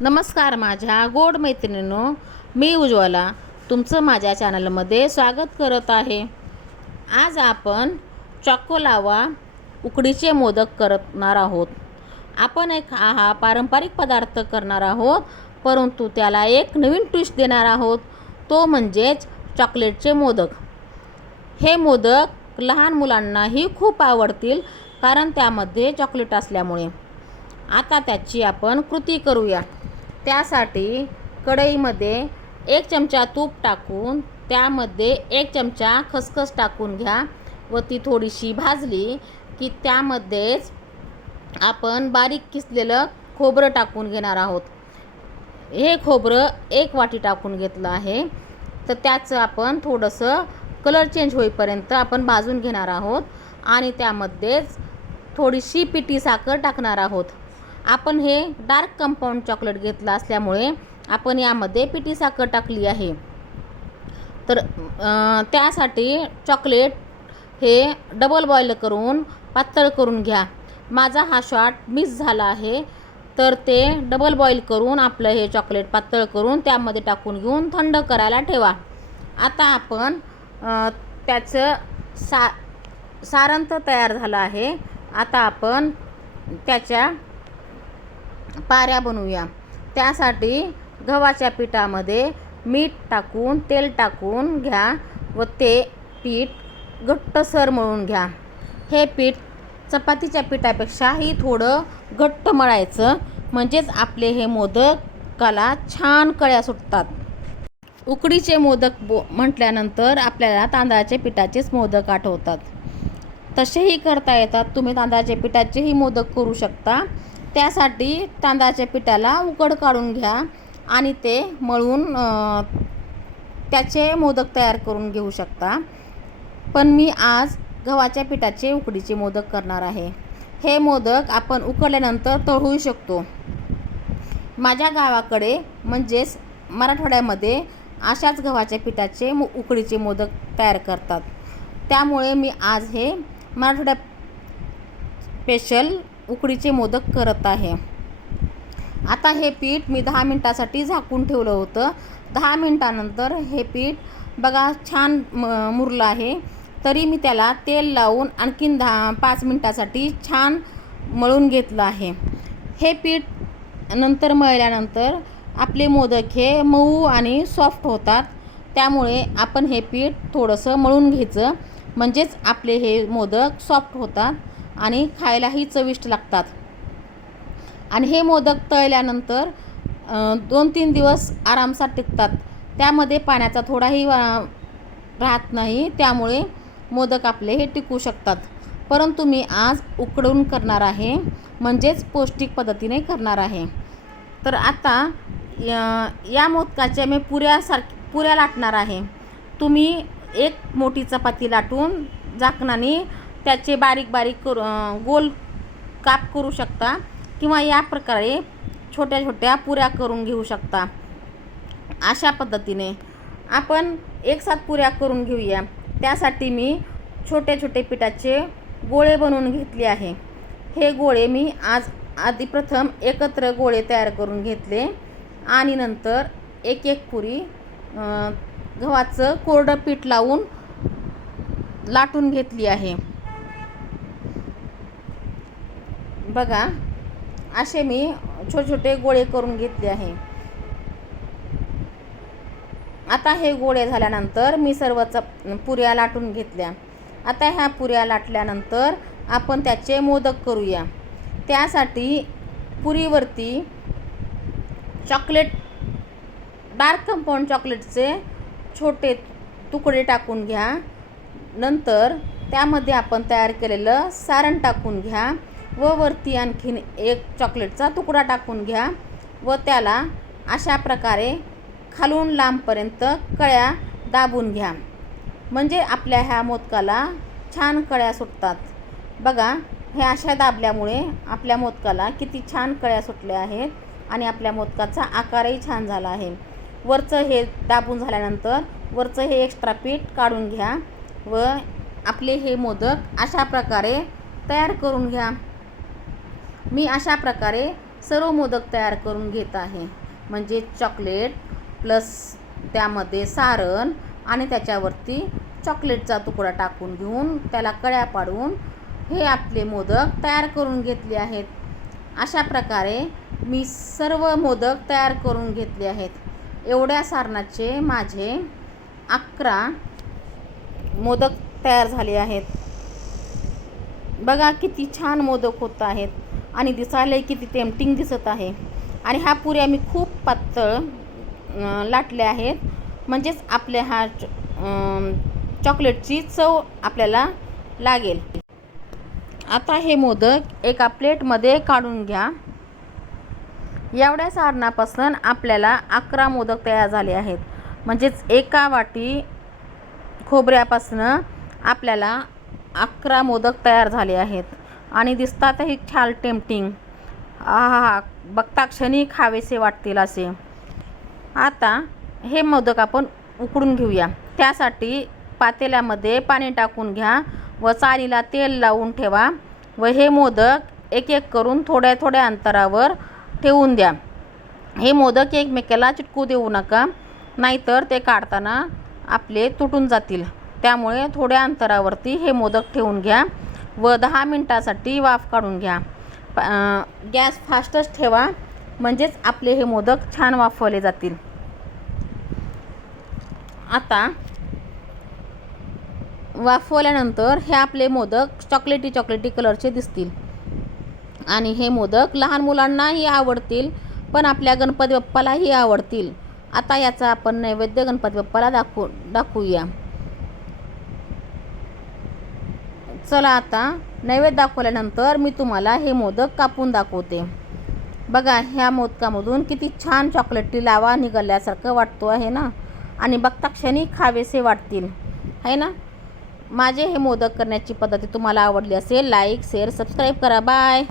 नमस्कार माझ्या गोड मैत्रिणींनो, मी उज्ज्वला तुमचं माझ्या चॅनलमध्ये स्वागत करत आहे। आज आपण चॉकोलावा उकडीचे मोदक करणार आहोत। आपण हा पारंपरिक पदार्थ करणार आहोत, परंतु त्याला एक नवीन ट्विस्ट देणार आहोत, तो म्हणजेच चॉकलेटचे मोदक। हे मोदक लहान मुलांनाही खूप आवडतील, कारण त्यामध्ये चॉकलेट असल्यामुळे। आता त्याची आपण कृती करूया। त्यासाठी कढईमध्ये 1 चमचा तूप टाकून त्यामध्ये 1 चमचा खसखस टाकून घ्या व ती थोडीशी भाजली की त्यामध्येच आपण बारीक किसलेलं खोबरं टाकून घेणार आहोत। हे खोबरं 1 वाटी टाकून घेतलं आहे, तर त्याचं आपण थोडंसं कलर चेंज होईपर्यंत आपण भाजून घेणार आहोत आणि त्यामध्येच थोडीशी पिठी साखर टाकणार आहोत। आपण हे डार्क कंपाऊंड चॉकलेट घेतलं असल्यामुळे आपण यामध्ये पिठी साखर टाकली आहे। तर त्यासाठी चॉकलेट हे डबल बॉईल करून पातळ करून घ्या। माझा हा शॉट मिस झाला आहे, तर ते डबल बॉईल करून आपलं हे चॉकलेट पातळ करून त्यामध्ये टाकून घेऊन थंड करायला ठेवा। आता आपण त्याचं सारण तयार झालं आहे। आता आपण त्याच्या पाऱ्या बनवूया। त्यासाठी गव्हाच्या पिठामध्ये मीठ टाकून तेल टाकून घ्या व ते पीठ घट्टसर मळून घ्या। हे पीठ चपातीच्या पिठापेक्षाही थोडं घट्ट मळायचं, म्हणजेच आपले हे मोदकाला छान कळ्या सुटतात। उकडीचे मोदक म्हटल्यानंतर आपल्याला तांदळाच्या पिठाचेच मोदक आठवतात। तसेही करता येतात, तुम्ही तांदळाच्या पिठाचेही मोदक करू शकता। त्यासाठी तांदळाच्या पिठाला उकड काढून घ्या आणि ते मळून त्याचे मोदक तयार करून घेऊ शकता। पण मी आज गव्हाच्या पिठाचे उकडीचे मोदक करणार आहे। हे मोदक आपण उकडल्यानंतर तळू शकतो। माझ्या गावाकडे म्हणजेच मराठवाड्यामध्ये अशाच गव्हाच्या पिठाचे उकडीचे मोदक तयार करतात, त्यामुळे मी आज हे मराठवाड्यात स्पेशल उकडीचे मोदक करत आहे। आता हे पीठ मी 10 मिनिटासाठी झाकून ठेवलं होतं। 10 मिनिटानंतर हे पीठ बघा छान मुरलं आहे, तरी मी त्याला तेल लावून आणखीन 5 मिनिटासाठी छान मळून घेतलं आहे। हे पीठ नंतर मळल्यानंतर आपले मोदक हे मऊ आणि सॉफ्ट होतात, त्यामुळे आपण हे पीठ थोडंसं मळून घ्यायचं, म्हणजेच आपले हे मोदक सॉफ्ट होतात आणि खायलाही चविष्ट लागतात। आणि हे मोदक तळल्यानंतर 2-3 दिवस आरामसात टिकतात। त्यामध्ये पाण्याचा थोडाही राहत नाही, त्यामुळे मोदक आपले हे टिकू शकतात। परंतु मी आज उकडून करणार आहे, म्हणजेच पौष्टिक पद्धतीने करणार आहे। तर आता या मोदकाच्या मी पुऱ्या लाटणार आहे। तुम्ही एक मोठी चपाती लाटून झाकणाने त्याचे बारीक बारीक गोल काप करू शकता, किंवा या प्रकारे छोट्या छोट्या पुऱ्या करून घेऊ शकता। अशा पद्धतीने आपण एकसाथ पुऱ्या करून घेऊया। त्यासाठी मी छोटे छोटे पिठाचे गोळे बनवून घेतले आहे। हे गोळे मी आधी प्रथम एकत्र गोळे तयार करून घेतले आणि नंतर एक एक पुरी गव्हाचं कोरडं पीठ लावून लाटून घेतली आहे। बघा, असे मी छोटे छोटे गोळे करून घेतले आहे। आता हे गोळे झाल्यानंतर मी सर्व पुऱ्या लाटून घेतल्या। आता ह्या पुऱ्या लाटल्यानंतर आपण त्याचे मोदक करूया। त्यासाठी पुरीवरती डार्क कंपाऊंड चॉकलेटचे छोटे तुकडे टाकून घ्या। नंतर त्यामध्ये आपण तयार केलेलं सारण टाकून घ्या व वरती आणखीन एक चॉकलेटचा तुकडा टाकून घ्या व त्याला अशा प्रकारे खालून लांबपर्यंत कळ्या दाबून घ्या, म्हणजे आपल्या ह्या मोदकाला छान कळ्या सुटतात। बघा, हे अशा दाबल्यामुळे आपल्या मोदकाला किती छान कळ्या सुटल्या आहेत आणि आपल्या मोदकाचा आकारही छान झाला आहे। वरचं हे दाबून झाल्यानंतर वरचं हे एक्स्ट्रा पीठ काढून घ्या व आपले हे मोदक अशा प्रकारे तयार करून घ्या। मी अशा प्रकारे सर्व मोदक तयार करून घेत आहे. म्हणजे चॉकलेट प्लस त्यामध्ये सारण आणि त्याच्यावरती चॉकलेटचा तुकडा टाकून घेऊन त्याला कळ्या पाडून हे आपले मोदक तयार करून घेतले आहेत. अशा प्रकारे मी सर्व मोदक तयार करून घेतले आहेत. एवढ्या सारणाचे माझे 11 मोदक तयार झाले आहेत. बघा किती छान मोदक होत आहेत आणि दिसायला किती टेम्पटिंग दिसत आहे. आणि ह्या पुऱ्या मी खूप पातळ लाटल्या आहेत. म्हणजेच आपल्या हा चॉकलेटची चव आपल्याला लागेल. आता हे मोदक एका प्लेटमध्ये काढून घ्या. एवढ्या सारणापासून आपल्याला 11 मोदक तयार झाले आहेत. म्हणजेच एका वाटी खोबऱ्यापासून आपल्याला 11 मोदक तयार झाले आहेत आणि दिसतातही छान टेम्पटिंग. बघता क्षणी खावेसे वाटतील असे. आता हे मोदक आपण उकडून घेऊया. त्यासाठी पातेल्यामध्ये पाणी टाकून घ्या व चाळणीला तेल लावून ठेवा व हे मोदक एक एक करून थोड्या थोड्या अंतरावर ठेवून द्या. हे मोदक एकमेकाला चिटकू देऊ नका, नाहीतर ते काढताना आपले तुटून जातील. त्यामुळे थोड्या अंतरावरती हे मोदक ठेवून घ्या व 10 मिनिटासाठी वाफ काढून घ्या. गॅस फास्टच ठेवा, म्हणजेच आपले हे मोदक छान वाफवले जातील. आता वाफवल्यानंतर हे आपले मोदक चॉकलेटी कलरचे दिसतील आणि हे मोदक लहान मुलांनाही आवडतील, पण आपल्या गणपती बाप्पालाही आवडतील. आता याचा आपण नैवेद्य गणपती बाप्पाला दाखवूया. चला आता नैवेद्य दाखवल्यानंतर मी तुम्हाला हे मोदक कापून दाखवते. बघा ह्या मोदकामधून किती छान चॉकलेटी लावा निघाल्यासारखं वाटतो आहे ना, आणि बघता क्षणी खावेसे वाटतील आहे ना. माझे हे मोदक करण्याची पद्धती तुम्हाला आवडली असेल, लाईक शेअर सबस्क्राईब करा. बाय.